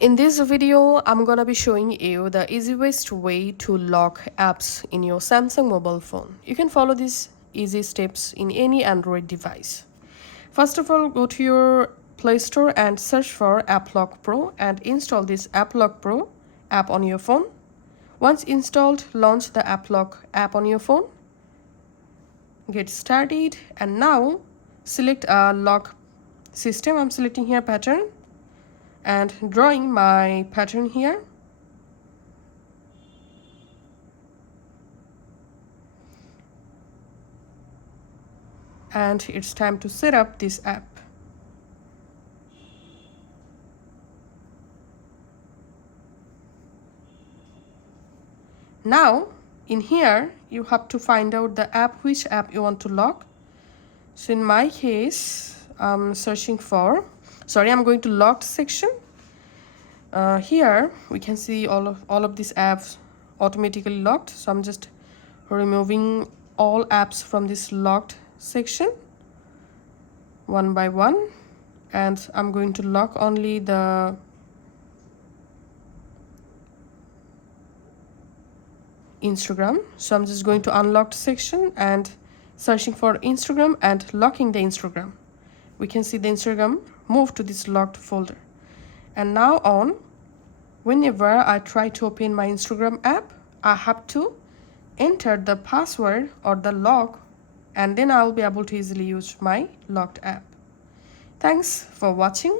In this video, I'm gonna be showing you the easiest way to lock apps in your Samsung mobile phone. You can follow these easy steps in any Android device. First of all, go to your Play Store and search for App Lock Pro and install this App Lock Pro app on your phone. Once installed, launch the App Lock app on your phone. Get started, and now select a lock system. I'm selecting here pattern and drawing my pattern here. And it's time to set up this app. Now in here you have to find out the app, which app you want to lock. So in my case, I'm searching for, I'm going to locked section. Here we can see all of these apps automatically locked, so I'm just removing all apps from this locked section one by one, and I'm going to lock only the Instagram. So I'm just going to unlocked section and searching for Instagram and locking the Instagram. We can see the Instagram move to this locked folder. And now on, whenever I try to open my Instagram app, I have to enter the password or the lock, and then I'll be able to easily use my locked app. Thanks for watching.